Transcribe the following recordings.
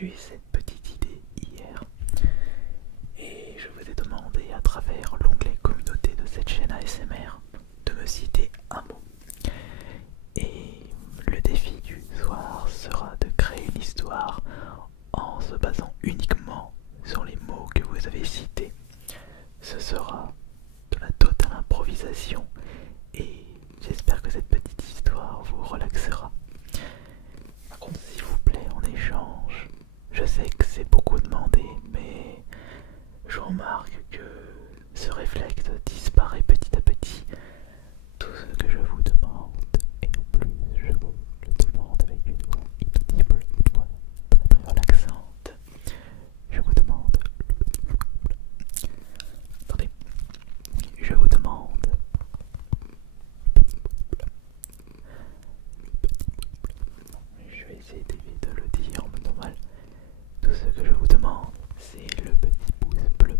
j'ai eu cette petite idée hier et je vous ai demandé à travers l'onglet communauté de cette chaîne ASMR de me citer un mot. Et le défi du soir sera de créer une histoire en se basant uniquement sur les mots que vous avez cités. Ce sera de la totale improvisation et j'espère que cette petite histoire vous relaxera. Par contre, s'il vous plaît, en échange, je sais que c'est beaucoup demandé, mais je remarque que ce réflexe disparaît petit à petit. Tout ce que je vous demande, et en plus je vous le demande avec une voix inaudible, une voix très très relaxante, je vous demande, attendez, je vous demande, je vais essayer d'éviter de le dire en normal. Tout ce que je vous demande, c'est le petit pouce bleu.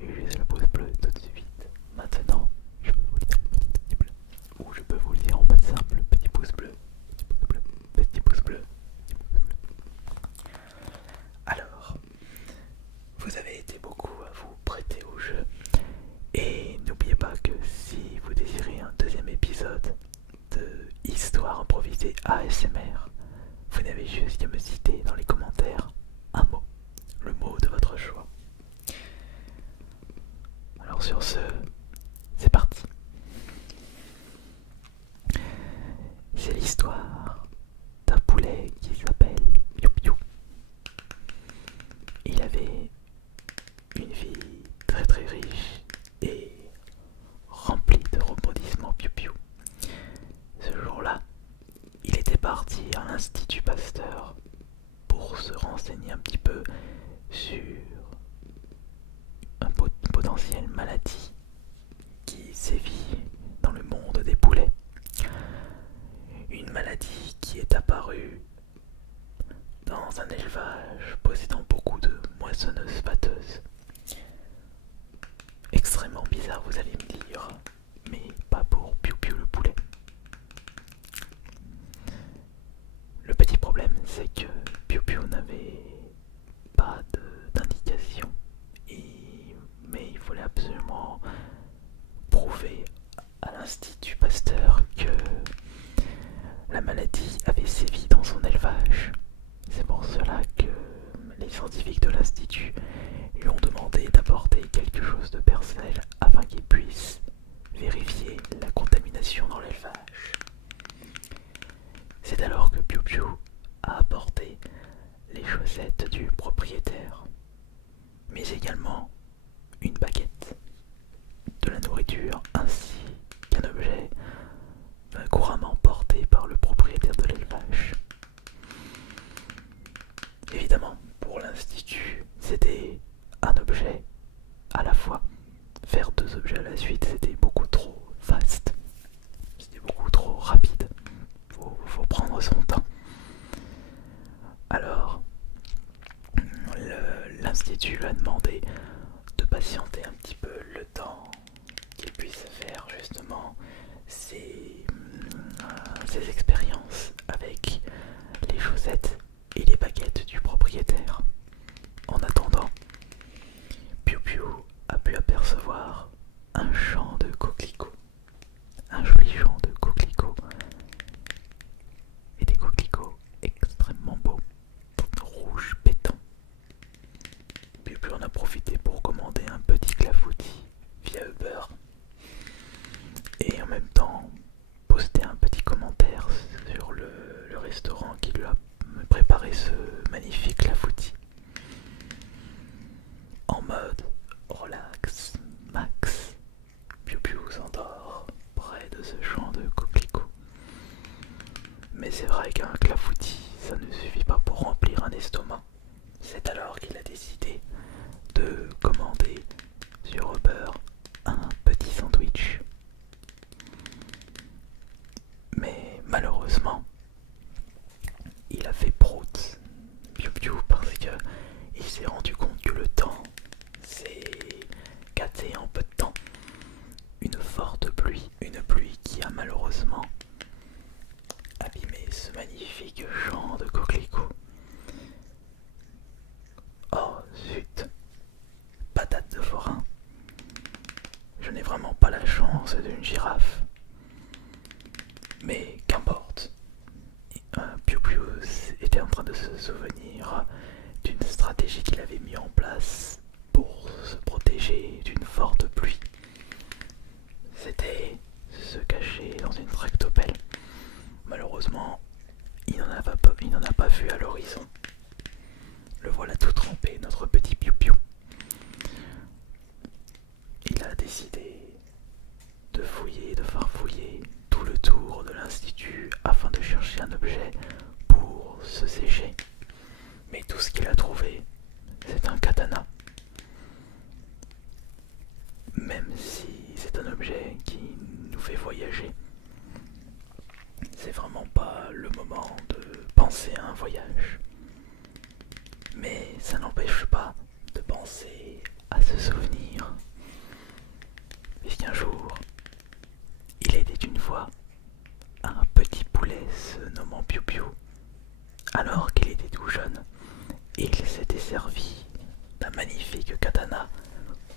Et juste le pouce bleu tout de suite. Maintenant, je peux vous le dire en mode audible. Ou je peux vous le dire en mode simple. Petit pouce bleu, petit pouce bleu, petit pouce bleu, petit pouce bleu. Alors, vous avez été beaucoup à vous prêter au jeu. Et n'oubliez pas que si vous désirez un deuxième épisode de Histoire improvisée ASMR, vous n'avez juste qu'à me citer dans les commentaires un mot, le mot de votre choix. Alors sur ce, c'est parti. C'est l'histoire d'un poulet qui s'appelle Piou Piou. Il avait une vie très très riche et remplie de rebondissements Piou Piou. Ce jour-là, il était parti à l'Institut Pasteur pour se renseigner un petit peu sur une potentielle maladie qui sévit dans le monde des poulets. Une maladie qui est apparue dans un élevage possédant beaucoup de moissonneuses pâteuses. Extrêmement bizarre, vous allez me dire, mais pas pour Piou Piou le poulet. Le petit problème, c'est que Piou Piou n'avait pas d'indication, mais il fallait absolument prouver à l'Institut Pasteur que la maladie avait sévi dans son élevage. C'est pour cela que les scientifiques de l'Institut lui ont demandé d'apporter quelque chose de personnel afin qu'il puisse vérifier la contamination dans l'élevage. C'est alors que Piou Piou a apporté les chaussettes du propriétaire, mais également une baguette, de la nourriture ainsi qu'un objet couramment porté par le propriétaire de l'élevage. Évidemment, pour l'Institut, c'était un objet à la fois. Faire deux objets à la suite, c'était beaucoup trop vaste, c'était beaucoup trop rapide. Faut prendre son temps. Alors, l'Institut lui a demandé de patienter un petit peu le temps qu'il puisse faire justement ses expériences avec les chaussettes et les baguettes du propriétaire. En attendant, Piou Piou a pu apercevoir un champ de coquelicots, un joli champ de coquelicots, et des coquelicots extrêmement beaux, rouges pétants. Piou Piou en a profité pour commander un petit clafoutis via Uber et en même temps poster un petit commentaire sur le restaurant qui lui a préparé ce magnifique clafoutis. En mode relax, max, Piou Piou s'endort près de ce champ de coquelicots. Mais c'est vrai qu'un clafoutis, ça ne suffit pas pour remplir un estomac. C'est alors qu'il a décidé de commander sur Uber un petit sandwich. Mais malheureusement, il a fait prout, Piou Piou, parce que il s'est rendu compte que le temps s'est gâté en peu de temps. Une forte pluie, une pluie qui a malheureusement abîmé ce magnifique champ de coquelicots. ceux d'une girafe. Mais qu'importe. Piu Piu était en train de se souvenir d'une stratégie qu'il avait mis en place pour se protéger d'une forte pluie. C'était se cacher dans une tractopelle. Malheureusement, il n'en a pas vu à l'horizon. Le voilà tout trempé, notre petit Piu Piu. Il a décidé de fouiller, de farfouiller tout le tour de l'institut afin de chercher un objet pour se sécher. Mais tout ce qu'il a trouvé, c'est un katana. Même si c'est un objet qui nous fait voyager, c'est vraiment pas le moment de penser à un voyage. Mais ça n'empêche pas de penser à ce souvenir. Puisqu'un jour, il était une fois un petit poulet se nommant Piu Piu. Alors qu'il était tout jeune, il s'était servi d'un magnifique katana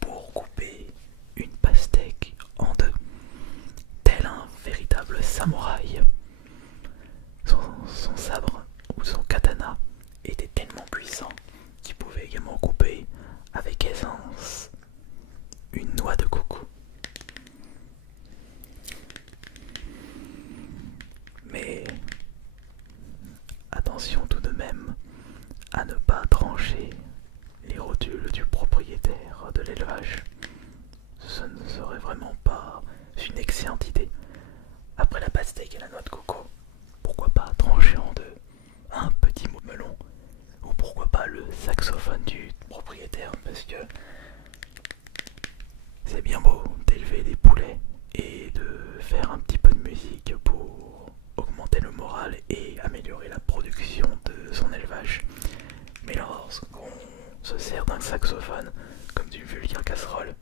pour couper une pastèque en deux, tel un véritable samouraï. Son sabre ou son katana était tellement puissant qu'il pouvait également couper avec aisance une noix de coco. Mais attention tout de même à ne pas trancher les rotules du propriétaire de l'élevage. Ce ne serait vraiment pas une excellente idée. Après la pastèque et la noix de coco, pourquoi pas trancher en deux un petit melon, ou pourquoi pas le saxophone du propriétaire, parce que c'est bien beau d'élever des poulets et de faire un petit peu de musique pour augmenter le moral et améliorer la production de son élevage. Mais lorsqu'on se sert d'un saxophone comme d'une vulgaire casserole,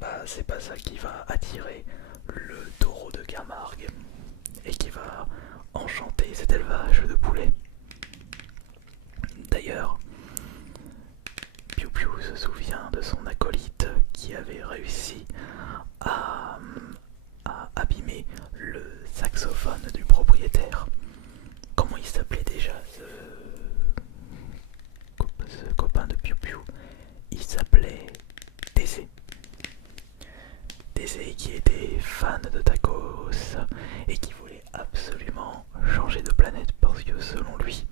bah c'est pas ça qui va attirer le taureau de Camargue et qui va enchanter cet élevage de poulets. D'ailleurs, Piu Piu se souvient de son acolyte qui avait réussi à abîmer le saxophone du propriétaire. Comment il s'appelait déjà ce copain de Piu Piu? Il s'appelait DC. DC qui était fan de tacos et qui voulait absolument changer de planète parce que selon lui,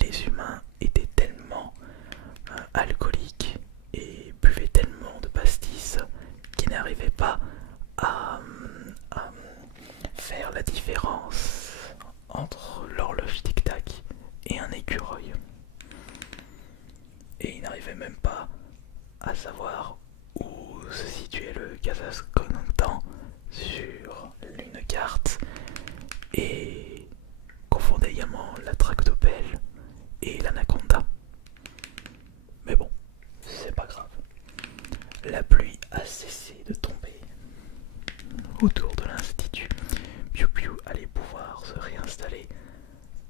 les humains étaient tellement alcooliques et buvaient tellement de pastis qu'ils n'arrivaient pas à faire la différence entre l'horloge tic-tac et un écureuil. Et ils n'arrivaient même pas à savoir où se situait le Kazakhstan sur une carte et confondaient également la tractopelle et l'anaconda. Mais bon, c'est pas grave. La pluie a cessé de tomber autour de l'institut. Piu Piu allait pouvoir se réinstaller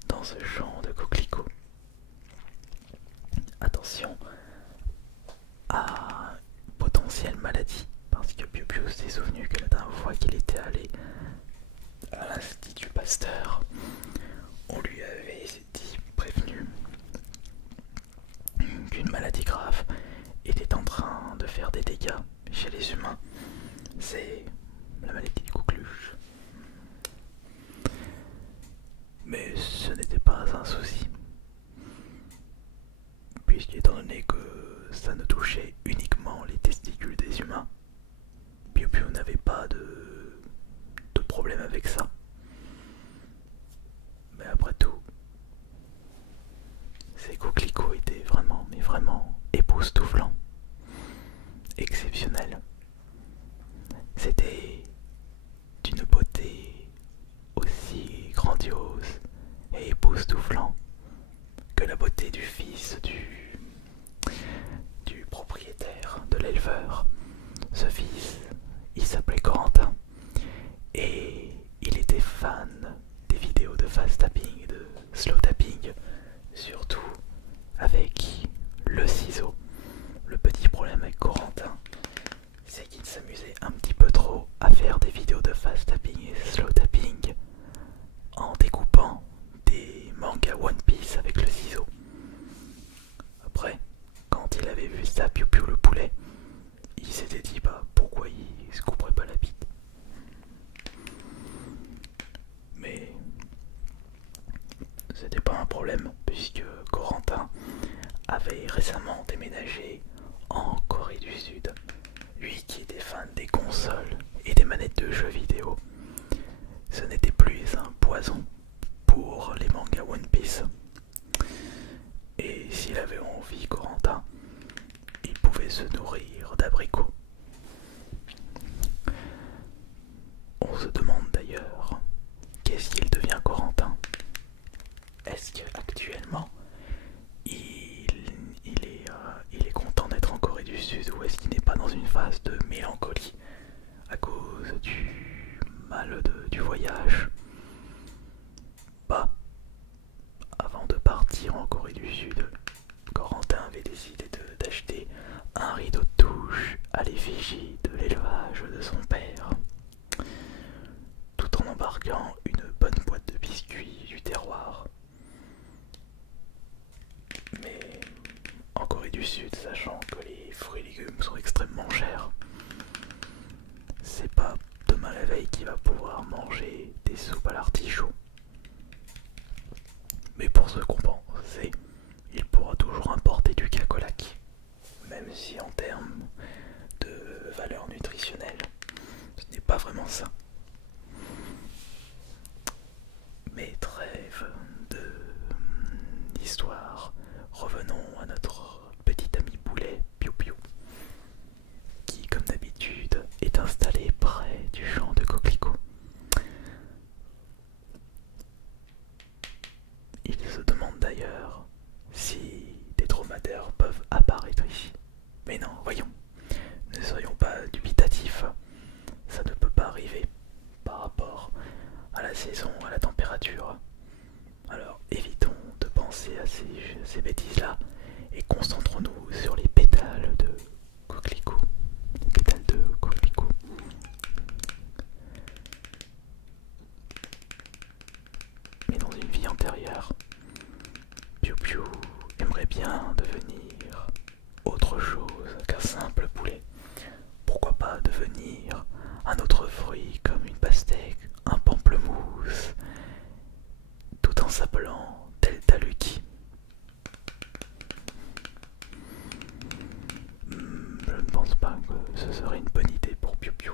dans ce champ de coquelicots. Attention à potentielle maladie, parce que Piu Piu s'est souvenu que la dernière fois qu'il était allé à l'Institut Pasteur, on lui avait dit, prévenu, qu'une maladie grave était en train de faire des dégâts chez les humains. C'est la maladie du coqueluche. Mais ce n'était pas un souci, puisqu'étant donné que ça ne touchait uniquement les testicules des humains, Piu Piu n'avait pas de problème avec ça. Mais après tout, ces coquelicots étaient vraiment, mais vraiment époustouflants, exceptionnels. C'était d'une beauté aussi grandiose et époustouflant que la beauté du fils du propriétaire, de l'éleveur. Ce fils, il s'appelait Corentin et il était fan des vidéos de fast tapping et de slow tapping, surtout avec le ciseau. Le petit problème avec Corentin, c'est qu'il s'amusait un petit peu trop ça, Piu Piu le poulet, il s'était dit bah pourquoi il se couperait pas la bite. Mais c'était pas un problème puisque Corentin avait récemment déménagé en Corée du Sud. Lui qui était fan des consoles et des manettes de jeux vidéo, ce n'était plus un poison pour les mangas One Piece. Et s'il avait envie, Corentin, il pouvait se nourrir d'abricots. On se demande d'ailleurs, qu'est-ce qu'il devient Corentin? Est-ce qu'actuellement, il est content d'être en Corée du Sud ou est-ce qu'il n'est pas dans une phase de mélancolie à cause du mal du voyage? Bah, avant de partir en Corée du Sud, Corentin avait décidé d'acheter un rideau de douche à l'effigie de l'élevage de son père, tout en embarquant une bonne boîte de biscuits du terroir. Mais en Corée du Sud, sachant que les fruits et légumes sont extrêmement chers, c'est pas demain la veille qu'il va pouvoir manger des soupes à l'artichaut. Mais pour se compenser, il pourra toujours importer du cacolac, même si en termes de valeur nutritionnelle, ce n'est pas vraiment ça. Mais trêve d'histoire, revenons à notre petit ami poulet Piu Piu, qui comme d'habitude est installé près du champ de coquelicots. Il se demande d'ailleurs si des dromadaires peuvent apparaître ici. Mais non, voyons, ne soyons pas dubitatifs, ça ne peut pas arriver par rapport à la saison, à la température. Alors évitons de penser à ces bêtises-là et concentrons-nous sur les pétales de coquelicot. Les pétales de coquelicot. Mais dans une vie antérieure, Piu Piu aimerait bien devenir autre chose qu'un simple poulet. Pourquoi pas devenir un autre fruit comme une pastèque, un pamplemousse, tout en s'appelant Delta Lucky. Je ne pense pas que ce serait une bonne idée pour Piu Piu.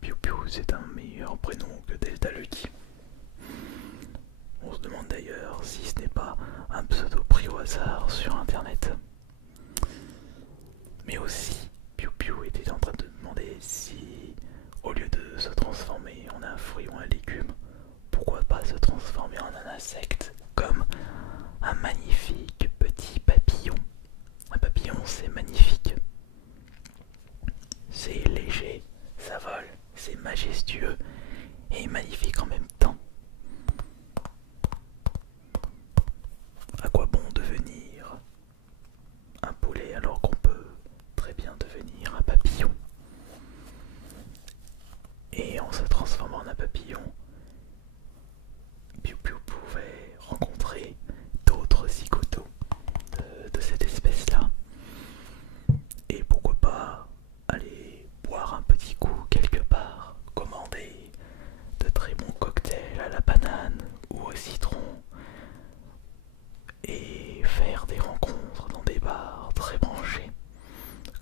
Piu Piu, c'est un meilleur prénom que Delta Lucky. On se demande d'ailleurs si ce n'est pas un pseudo pris au hasard sur internet. Mais aussi, Piu Piu était en train de demander si, au lieu de se transformer en un fruit ou un légume, pourquoi pas se transformer en un insecte, comme un magnifique petit papillon. Un papillon, c'est magnifique. C'est léger, ça vole, c'est majestueux et magnifique en même temps. À quoi bon devenir un poulet alors qu'on peut très bien devenir un papillon? Et en se transformant en un papillon, Piu Piu pouvait rencontrer d'autres zigotos de cette espèce-là. Et pourquoi pas aller boire un petit coup quelque part, commander de très bons cocktails à la banane ou au citron et faire des rencontres dans des bars très branchés,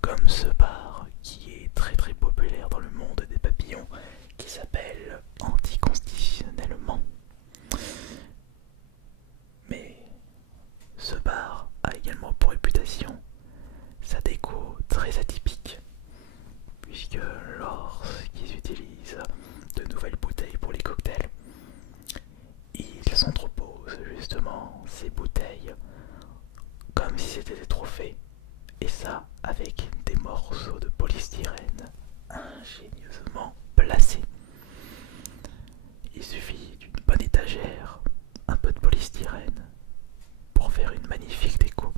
comme ce bar qui est très très populaire dans le monde des papillons, qui s'appelle Anticonstitutionnellement. Mais ce bar a également pour réputation sa déco très atypique, puisque lorsqu'ils utilisent de nouvelles bouteilles pour les cocktails, ils entreposent justement ces bouteilles comme si c'était des trophées, et ça avec des morceaux de polystyrène ingénieusement placés. Il suffit d'une bonne étagère, un peu de polystyrène pour faire une magnifique déco.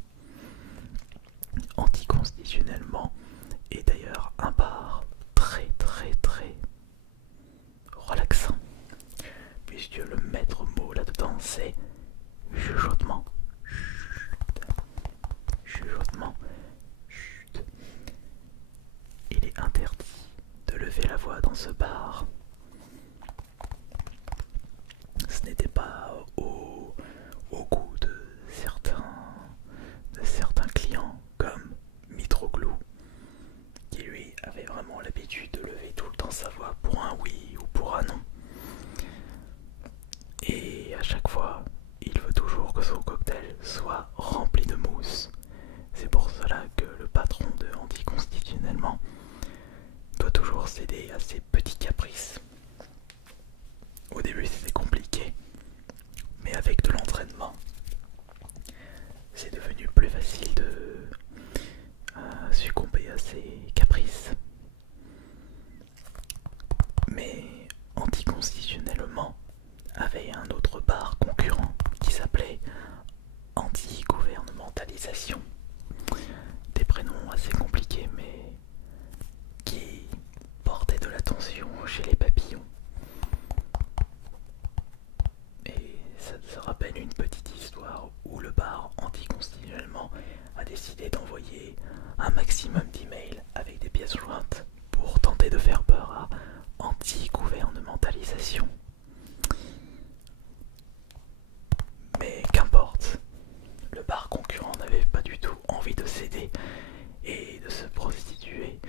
Anticonstitutionnellement est d'ailleurs un bar très très très relaxant, puisque le maître mot là-dedans c'est chuchotement. Chuchotement. ce bar, ce n'était pas au goût de certains clients comme Mitroglou, qui lui avait vraiment l'habitude de lever tout le temps sa voix pour un oui ou pour un non. Et à chaque fois, il veut toujours que son cocktail soit rempli de mousse. C'est pour cela que le patron de Anticonstitutionnellement doit toujours céder à ses petits caprices. Au début c'était compliqué, mais avec de l'entraînement, c'est devenu plus facile de succomber à ses caprices. Mais Anticonstitutionnellement avait un autre bar concurrent qui s'appelait Anti-Gouvernementalisation. Des prénoms assez compliqués mais qui portaient de l'attention chez les papillons. Et ça se rappelle une petite histoire où le bar Anticonstitutionnellement a décidé d'envoyer un maximum d'emails avec des pièces jointes pour tenter de faire peur à Anti-Gouvernementalisation. Mais qu'importe, le bar concurrent n'avait pas du tout envie de céder et de se prostituer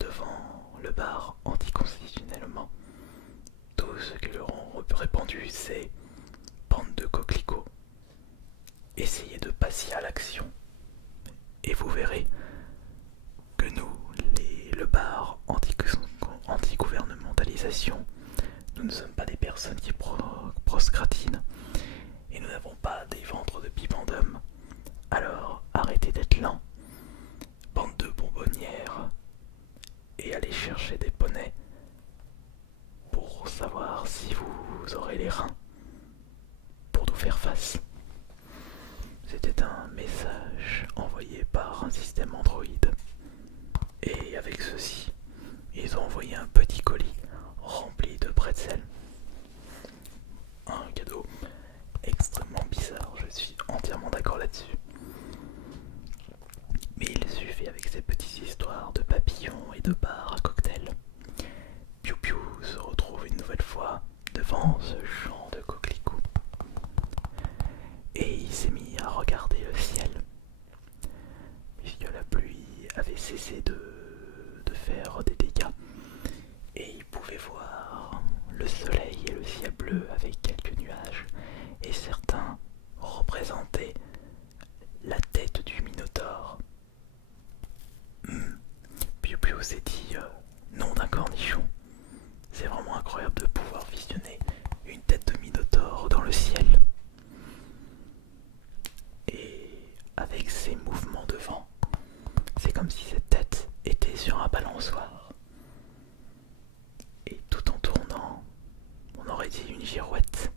devant le bar Anticonstitutionnellement. Tout ce que leur ont répandu, c'est bande de coquelicots. Essayez de passer à l'action et vous verrez que nous, le bar anti-gouvernementalisation, nous ne sommes pas des personnes qui proscratinent et nous n'avons pas des ventres de pipendum. Alors arrêtez d'être lents, bande de bonbonnières, et allez chercher des poneys pour savoir si vous aurez les reins pour nous faire face. C'était un message envoyé par un système Android. Et avec ceci, ils ont envoyé un petit colis rempli de pretzels. Un cadeau extrêmement bizarre, je suis entièrement d'accord là-dessus. Mais il suffit avec ces petites histoires de papillons et de bars à cocktail. Piu Piu se retrouve une nouvelle fois devant ce champ de coquelicots. Et il s'est mis à regarder le ciel, puisque la pluie avait cessé de faire des dégâts. Et il pouvait voir le soleil et le ciel bleu avec quelques nuages. Et certains représentaient la tête du Minotaure. Piu Piu s'est dit nom d'un cornichon. C'est vraiment incroyable de pouvoir visionner une tête de Minotaure dans le ciel. Et avec ses mouvements de vent, c'est comme si cette tête était sur un balançoire. Et tout en tournant, on aurait dit une girouette.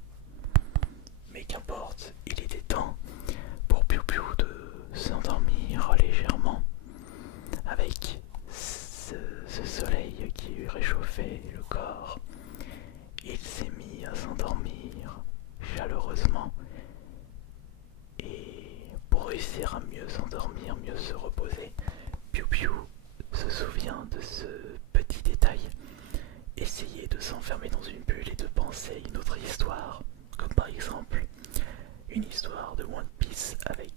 Mais qu'importe, il était temps pour Piu Piu de s'endormir légèrement avec ce soleil qui lui réchauffait le corps. Il s'est mis à s'endormir chaleureusement. Et pour réussir à mieux s'endormir, mieux se reposer, Piu Piu se souvient de ce petit détail. Essayer de s'enfermer dans une bulle et de penser à une autre histoire, comme par exemple une histoire de One Piece avec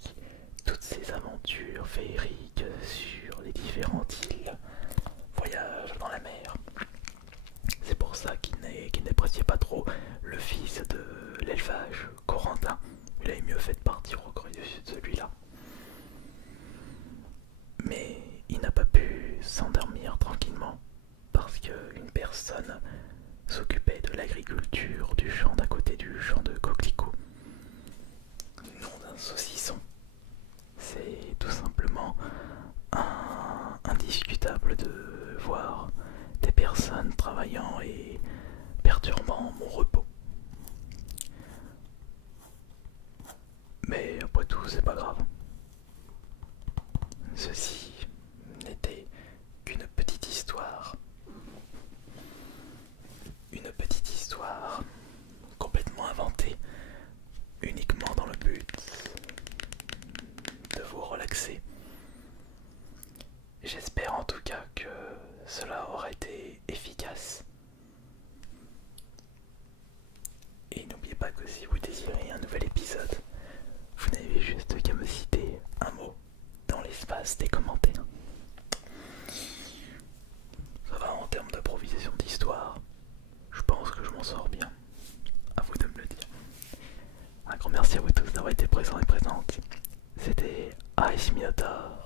toutes ces aventures féeriques sur les différentes îles, voyage dans la mer. C'est pour ça qu'il n'appréciait pas trop le fils de l'élevage, Corentin. Il avait mieux fait de partir au Corée du Sud, celui-là. Mais il n'a pas pu s'endormir tranquillement parce qu'une personne s'occupait de l'agriculture du champ d'à côté du champ de coquelicots. Nom d'un saucisson. C'est tout simplement indiscutable de voir des personnes travaillant et perturbant mon repos. Mais après tout, c'est pas grave. Ceci n'était qu'une petite histoire. Une petite histoire complètement inventée, uniquement dans le but de vous relaxer. J'espère en tout cas que cela aura été efficace l'espace des commentaires. Ça va en termes d'improvisation d'histoire. Je pense que je m'en sors bien. À vous de me le dire. Un grand merci à vous tous d'avoir été présents et présentes. C'était Ice Minota.